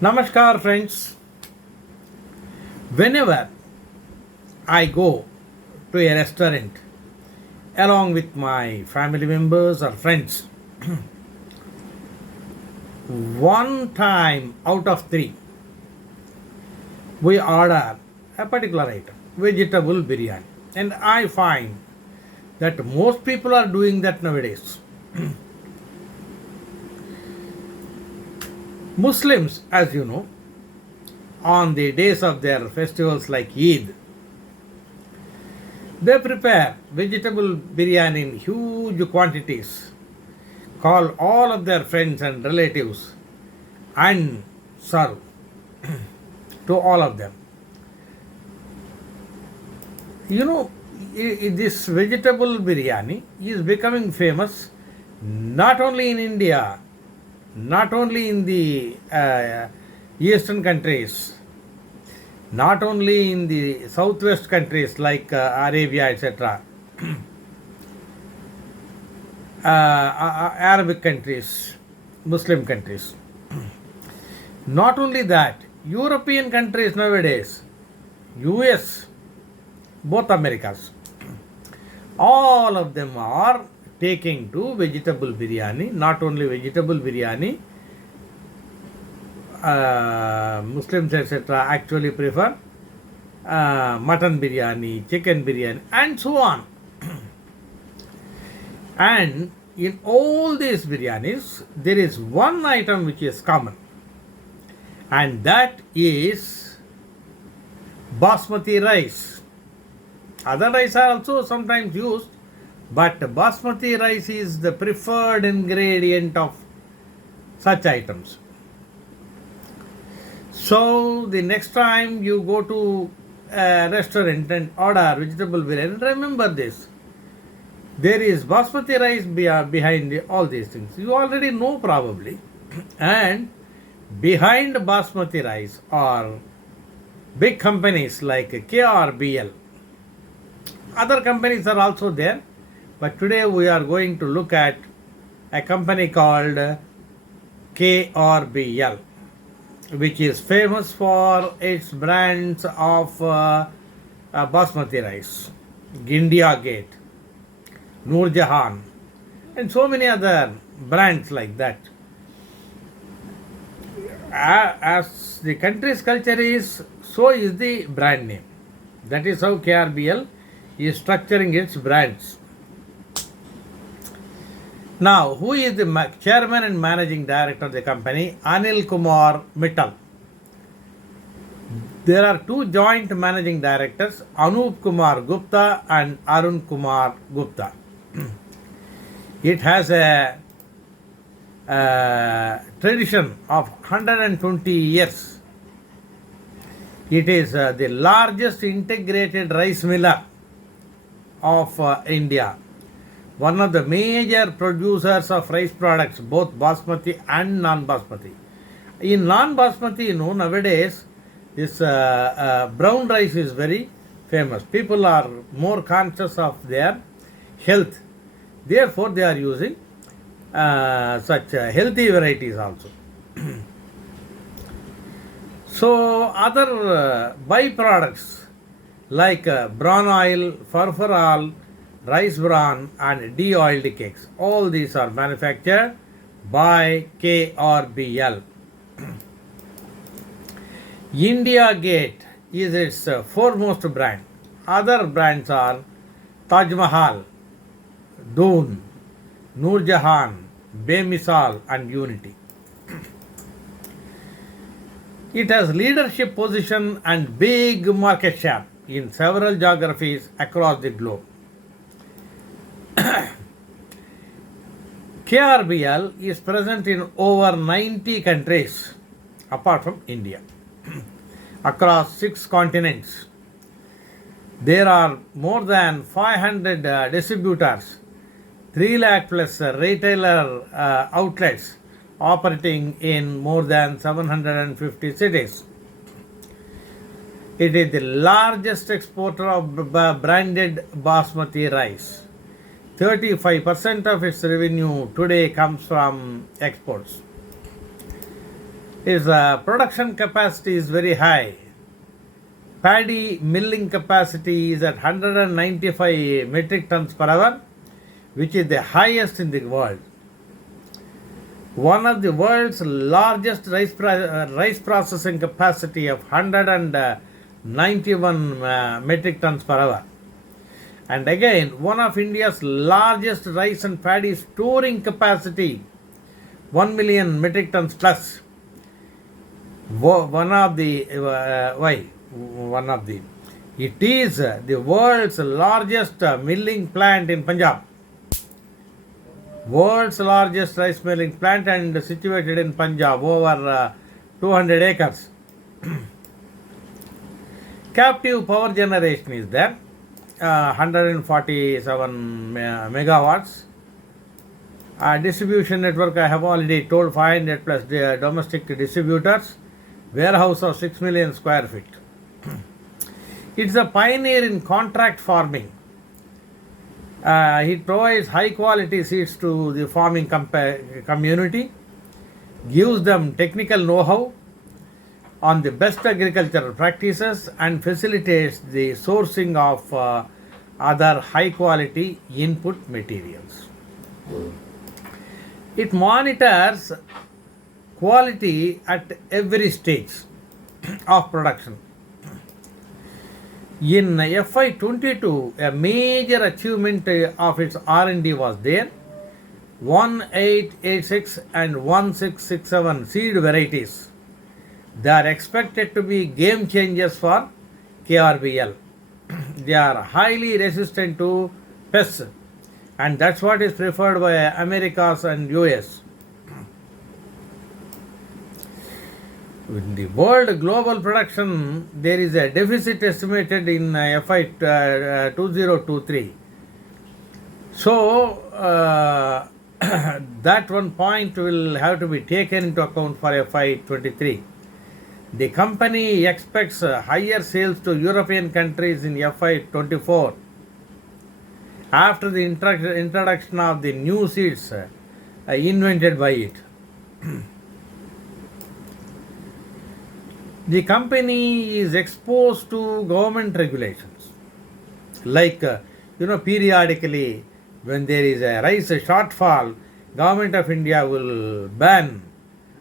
Namaskar, friends. Whenever I go to a restaurant along with my family members or friends, one time out of three, we order a particular item, vegetable biryani. And I find that most people are doing that nowadays. Muslims, as you know, on the days of their festivals like Eid, they prepare vegetable biryani in huge quantities, call all of their friends and relatives, and serve to all of them. You know, this vegetable biryani is becoming famous not only in India, not only in the eastern countries, not only in the southwest countries like Arabia, etc., Arabic countries, Muslim countries. Not only that, European countries nowadays, US, both Americas, all of them are taking to vegetable biryani. Not only vegetable biryani, Muslims etc. actually prefer mutton biryani, chicken biryani, and so on. And in all these biryanis, there is one item which is common, and that is basmati rice. Other rice are also sometimes used, but basmati rice is the preferred ingredient of such items. So the next time you go to a restaurant and order vegetable biryani, remember this. There is basmati rice behind all these things. You already know probably. And behind basmati rice are big companies like Krbl. Other companies are also there. But today we are going to look at a company called Krbl, which is famous for its brands of basmati rice, India Gate, Noor Jahan, and so many other brands like that. As the country's culture is, so is the brand name. That is how KRBL is structuring its brands. Now, who is the chairman and managing director of the company? Anil Kumar Mittal. There are two joint managing directors, Anup Kumar Gupta and Arun Kumar Gupta. It has a tradition of 120 years. It is the largest integrated rice miller of India. One of the major producers of rice products, both basmati and non-basmati. In non-basmati, nowadays, this brown rice is very famous. People are more conscious of their health. Therefore, they are using such healthy varieties also. So, other byproducts like bran oil, furfural, rice bran and de-oiled cakes. All these are manufactured by Krbl. India Gate is its foremost brand. Other brands are Taj Mahal, Doon, Noor Jahan, Bemisal and Unity. It has leadership position and big market share in several geographies across the globe. KRBL is present in over 90 countries apart from India, across 6 continents. There are more than 500 distributors, 3 lakh plus retailer outlets operating in more than 750 cities. It is the largest exporter of branded basmati rice. 35% of its revenue today comes from exports. Its production capacity is very high. Paddy milling capacity is at 195 metric tons per hour, which is the highest in the world. One of the world's largest rice processing capacity of 191 metric tons per hour. And again, one of India's largest rice and paddy storing capacity, 1 million metric tons plus. One of the it is the world's largest milling plant in Punjab. World's largest rice milling plant and situated in Punjab, over 200 acres. Captive power generation is there, 147 megawatts. Distribution network, I have already told, 500 plus domestic distributors. Warehouse of 6 million square feet. It's a pioneer in contract farming. It provides high quality seeds to the farming community, gives them technical know-how on the best agricultural practices, and facilitates the sourcing of other high quality input materials. It monitors quality at every stage of production. In FY22, a major achievement of its R&D was there. 1886 and 1667 seed varieties. They are expected to be game changers for Krbl. They are highly resistant to pests, and that's what is preferred by Americas and US. In the world global production, there is a deficit estimated in FY 2023. So, that one point will have to be taken into account for FY23. The company expects higher sales to European countries in FY24 after the introduction of the new seeds invented by it. The company is exposed to government regulations, like periodically when there is a rice shortfall, Government of India will ban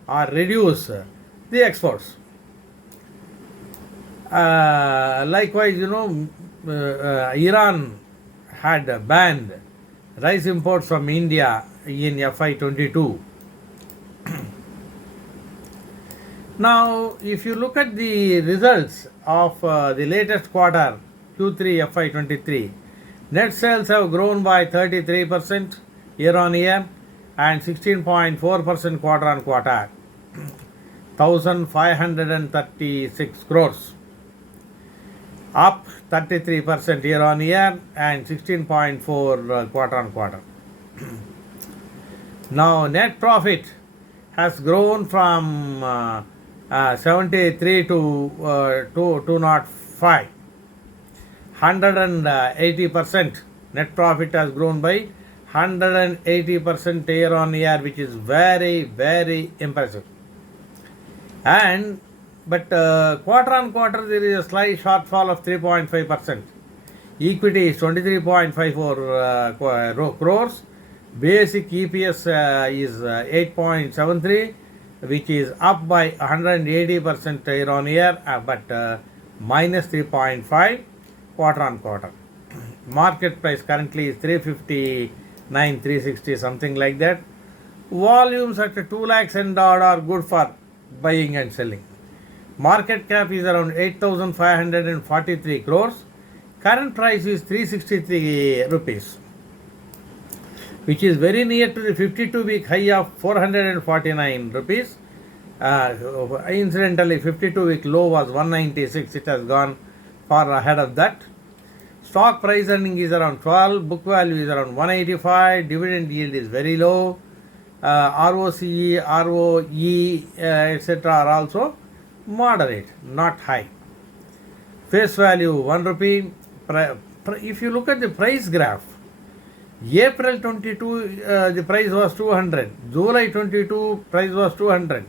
or reduce the exports. Likewise, Iran had banned rice imports from India in FY22. Now, if you look at the results of the latest quarter, Q3 FY23, net sales have grown by 33% year on year and 16.4% quarter on quarter, 1,536 crores, up 33% year on year and 16.4 quarter on quarter. Now, net profit has grown from 73 to 205. 180%. Net profit has grown by 180% year on year, which is very, very impressive. But quarter on quarter there is a slight shortfall of 3.5%. Equity is 23.54 crores. Basic EPS is 8.73, which is up by 180% year on year, but minus 3.5 quarter on quarter. Market price currently is 359, 360, something like that. Volumes at 2 lakhs and odd are good for buying and selling. Market cap is around 8,543 crores. Current price is 363 rupees, which is very near to the 52-week high of 449 rupees. Incidentally, 52-week low was 196. It has gone far ahead of that. Stock price earning is around 12. Book value is around 185. Dividend yield is very low. ROCE, ROE, etc. are also moderate, not high. Face value 1 rupee. If you look at the price graph, April 22 the price was 200, July 22 price was 200,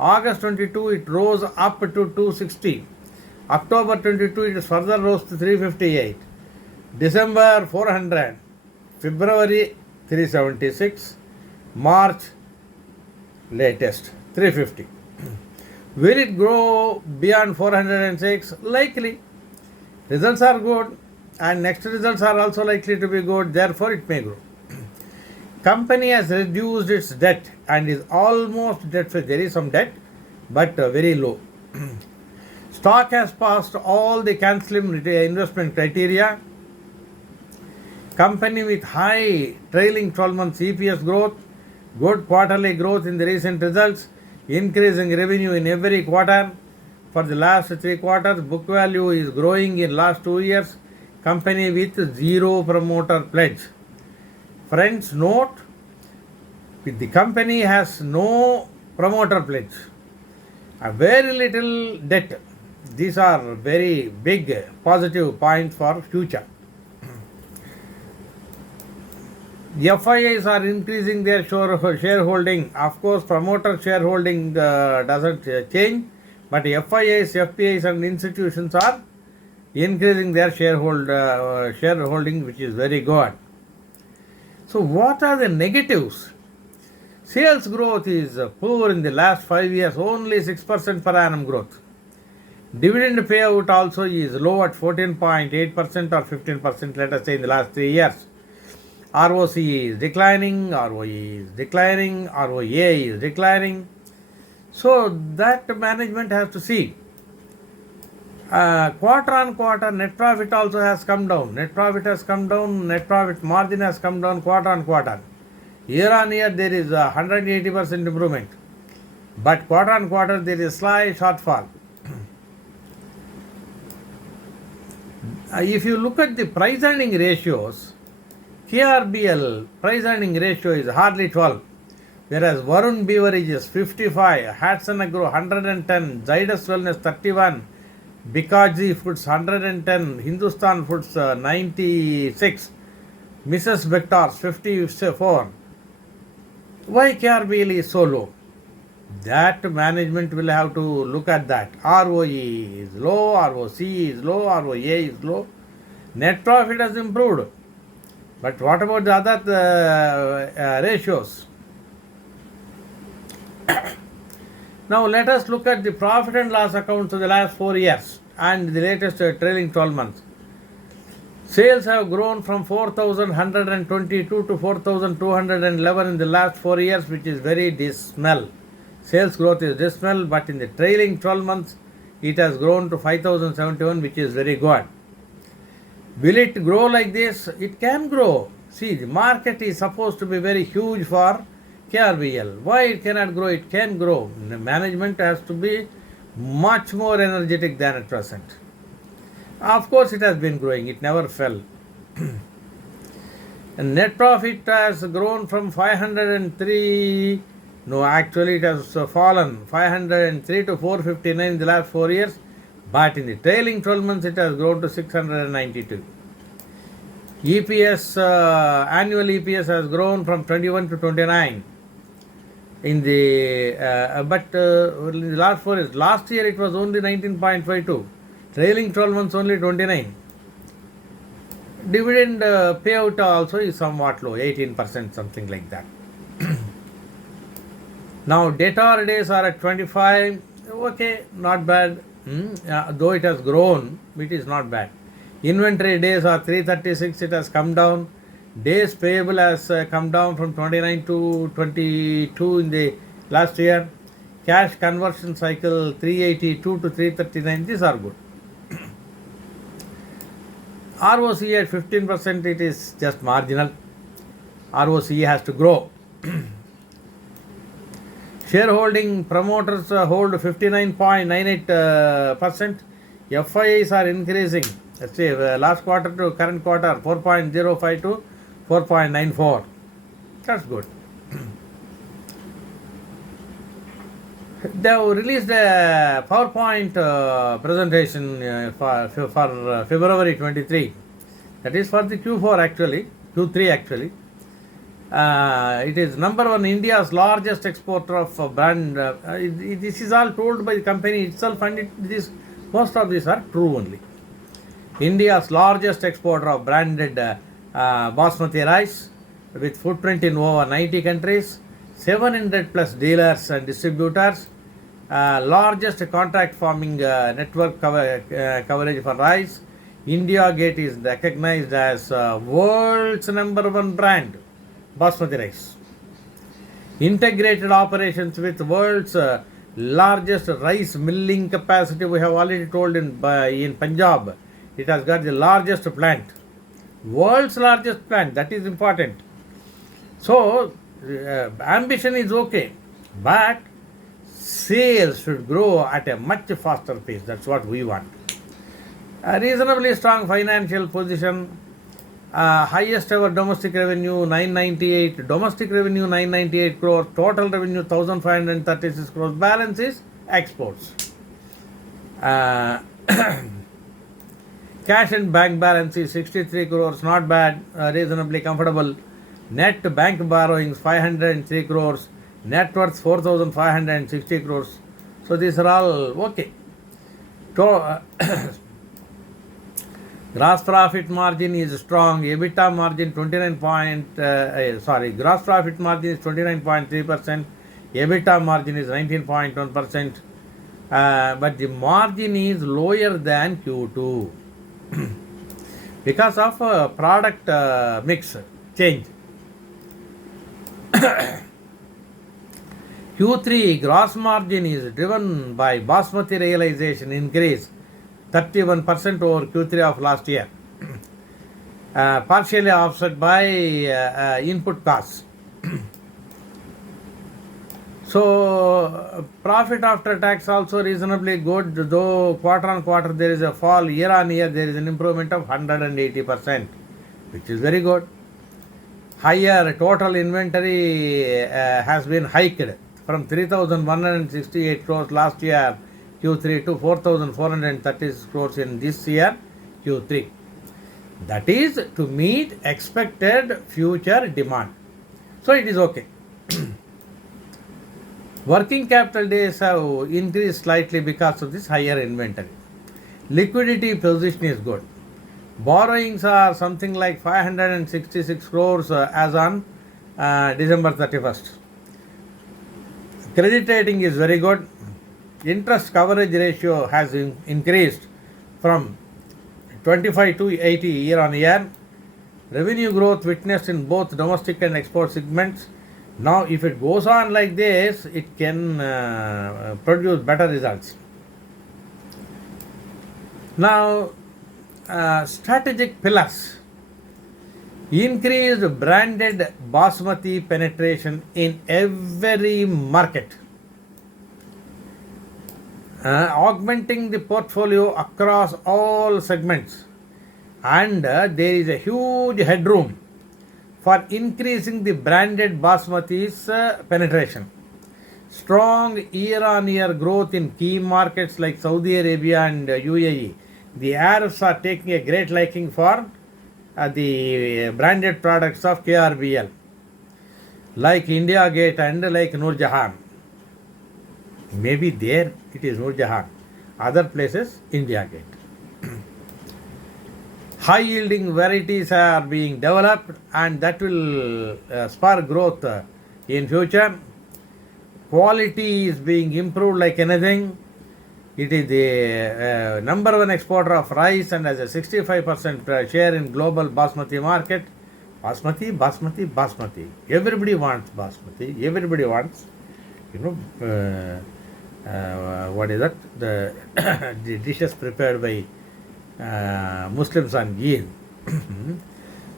August 22 it rose up to 260. October 22 it further rose to 358. December 400. February 376. March latest 350. Will it grow beyond 406? Likely. Results are good and next results are also likely to be good, therefore it may grow. Company has reduced its debt and is almost debt free. There is some debt but very low. Stock has passed all the canceling investment criteria. Company with high trailing 12 months EPS growth, good quarterly growth in the recent results, increasing revenue in every quarter. For the last 3 quarters, book value is growing in last 2 years. Company with zero promoter pledge. Friends, note, the company has no promoter pledge, a very little debt. These are very big positive points for future. FIIs are increasing their shareholding. Of course, promoter shareholding doesn't change, but FIIs, FPIs and institutions are increasing their shareholding, which is very good. So what are the negatives? Sales growth is poor in the last 5 years, only 6% per annum growth. Dividend payout also is low at 14.8% or 15%, let us say, in the last 3 years. ROC is declining, ROE is declining, ROA is declining. So that management has to see. Quarter on quarter, net profit also has come down. Net profit has come down, net profit margin has come down quarter on quarter. Year on year, there is a 180% improvement. But quarter on quarter, there is slight shortfall. If you look at the price earning ratios, Krbl price earning ratio is hardly 12, whereas Varun Beverage is 55, Hatson Agro 110, Zydus Wellness 31, Bikaji Foods 110, Hindustan Foods 96, Mrs. Vectors 54. Why Krbl is so low? That management will have to look at that. ROE is low, ROC is low, ROA is low. Net profit has improved. But what about the other ratios? Now let us look at the profit and loss account of the last 4 years and the latest trailing 12 months. Sales have grown from 4,122 to 4,211 in the last 4 years, which is very dismal. Sales growth is dismal, but in the trailing 12 months, it has grown to 5,071, which is very good. Will it grow like this? It can grow. See, the market is supposed to be very huge for Krbl. Why it cannot grow? It can grow. The management has to be much more energetic than at present. Of course, it has been growing. It never fell. And net profit has grown from 503. No, actually it has fallen 503 to 459 in the last 4 years. But in the trailing 12 months, it has grown to 692. EPS, annual EPS has grown from 21 to 29. In the in the last 4 years, last year it was only 19.52. Trailing 12 months only 29. Dividend payout also is somewhat low, 18%, something like that. Now debtor days are at 25. Okay, not bad. Though it has grown, it is not bad. Inventory days are 336, it has come down. Days payable has come down from 29 to 22 in the last year. Cash conversion cycle 382 to 339, these are good. ROC at 15%, it is just marginal. ROC has to grow. Shareholding, promoters hold 59.98%. FIIs are increasing. Let's say last quarter to current quarter 4.05 to 4.94. That's good. They have released a PowerPoint presentation for February 23. That is for the Q4 actually, Q3 actually. It is number one India's largest exporter of brand. This is all told by the company itself, and most of these are true only. India's largest exporter of branded basmati rice with footprint in over 90 countries, 700 plus dealers and distributors, largest contract farming network coverage for rice. India Gate is recognized as world's number one brand basmati rice. Integrated operations with world's largest rice milling capacity. We have already told in Punjab, it has got the largest plant, world's largest plant. That is important. So ambition is okay, but sales should grow at a much faster pace. That's what we want. A reasonably strong financial position. Highest ever domestic revenue 998, domestic revenue 998 crores, total revenue 1536 crores, balance is exports. Cash and bank balance is 63 crores, not bad, reasonably comfortable. Net bank borrowings 503 crores, net worth 4560 crores. So these are all okay. Gross profit margin is strong. EBITDA margin gross profit margin is 29.3%. EBITDA margin is 19.1%. But the margin is lower than Q2 because of product mix change. Q3 gross margin is driven by basmati realization increase 31% over Q3 of last year, partially offset by input costs. So profit after tax also reasonably good, though quarter on quarter there is a fall, year on year there is an improvement of 180%, which is very good. Higher total inventory has been hiked from 3,168 crores last year Q3 to 4,436 crores in this year Q3. That is to meet expected future demand. So it is okay. Working capital days have increased slightly because of this higher inventory. Liquidity position is good. Borrowings are something like 566 crores as on December 31st. Credit rating is very good. Interest coverage ratio has increased from 25 to 80 year on year. Revenue growth witnessed in both domestic and export segments. Now if it goes on like this, it can produce better results. Now strategic pillars. Increased branded basmati penetration in every market. Augmenting the portfolio across all segments, and there is a huge headroom for increasing the branded basmati's penetration. Strong year-on-year growth in key markets like Saudi Arabia and UAE. The Arabs are taking a great liking for the branded products of Krbl, like India Gate and like Noor Jahan. Maybe there it is Noor Jahan, other places India Gate. High yielding varieties are being developed, and that will spur growth in future. Quality is being improved like anything. It is the number one exporter of rice and has a 65% share in global basmati market. Basmati. Everybody wants basmati. Everybody wants, what is that? The dishes prepared by Muslims on Eid.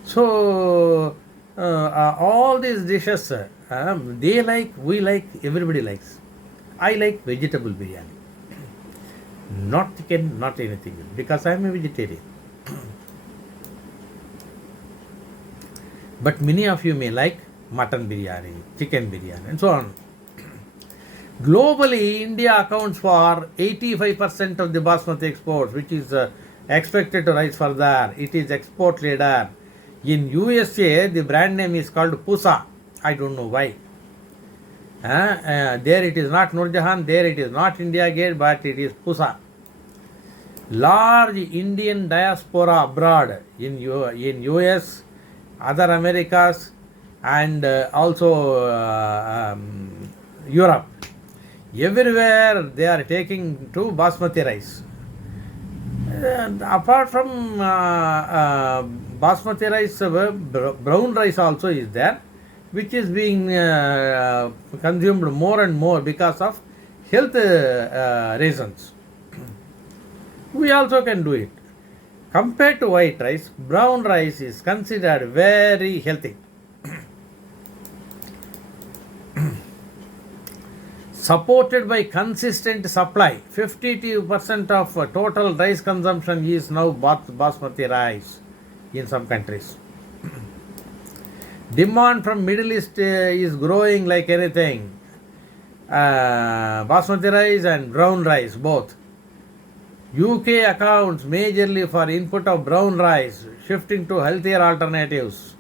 So all these dishes, they like, we like, everybody likes. I like vegetable biryani, not chicken, not anything, because I am a vegetarian. But many of you may like mutton biryani, chicken biryani, and so on. Globally, India accounts for 85% of the basmati exports, which is expected to rise further. It is export leader. In USA, the brand name is called Pusa. I don't know why. There it is not Nur Jahan, there it is not India Gate, but it is Pusa. Large Indian diaspora abroad in US, other Americas, and also Europe. Everywhere they are taking to Basmati rice. Apart from Basmati rice, brown rice also is there, which is being consumed more and more because of health reasons. We also can do it. Compared to white rice, brown rice is considered very healthy. Supported by consistent supply, 52% of total rice consumption is now Basmati rice in some countries. Demand from Middle East is growing like anything. Basmati rice and brown rice both. UK accounts majorly for input of brown rice, shifting to healthier alternatives.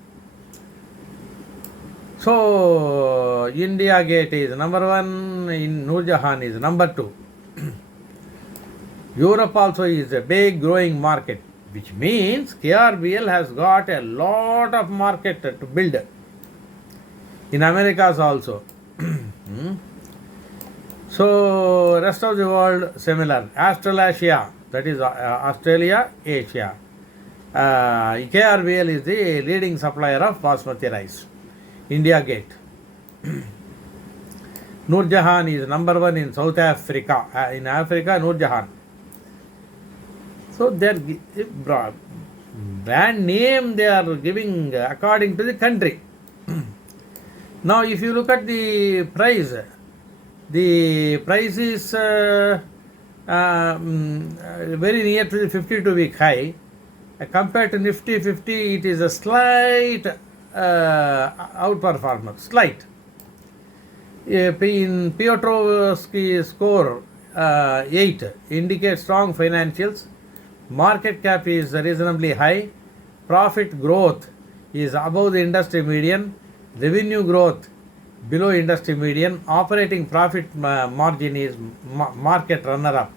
So, India Gate is number 1, in Nur Jahan is number 2. Europe also is a big growing market, which means KRBL has got a lot of market to build. In Americas also. So, rest of the world similar. Australasia, that is Australia, Asia. KRBL is the leading supplier of Basmati rice. India Gate. Nur Jahan is number 1 in South Africa. In Africa, Nur Jahan. So their brand name they are giving according to the country. Now if you look at the price is very near to the 52-week high. Compared to Nifty 50, it is a slight outperformer, slight. In Piotrowski score 8 indicates strong financials. Market cap is reasonably high. Profit growth is above the industry median. Revenue growth below industry median. Operating profit margin is market runner-up.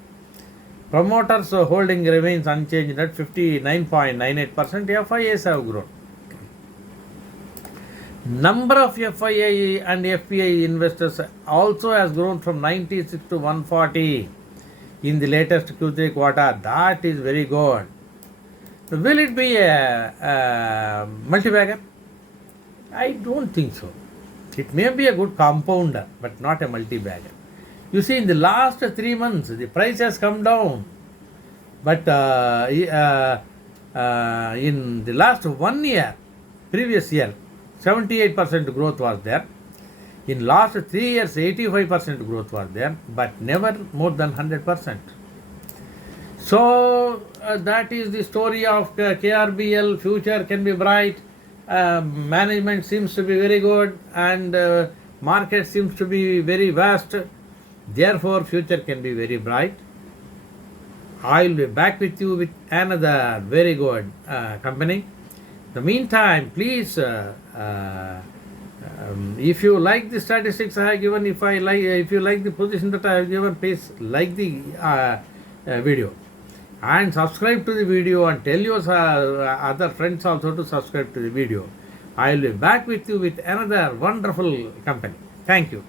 Promoters holding remains unchanged at 59.98%. FIAs have grown. Number of FII and FPI investors also has grown from 96 to 140 in the latest Q3 quarter. That is very good. Will it be a multi-bagger? I don't think so. It may be a good compounder, but not a multi-bagger. You see, in the last 3 months, the price has come down. But in the last 1 year, previous year, 78% growth was there. In last 3 years, 85% growth was there, but never more than 100%. So that is the story of KRBL. Future can be bright. Management seems to be very good, and market seems to be very vast. Therefore, future can be very bright. I will be back with you with another very good company. In the meantime, please, if you like the statistics I have given, if you like the position that I have given, please like the video and subscribe to the video, and tell your other friends also to subscribe to the video. I will be back with you with another wonderful company. Thank you.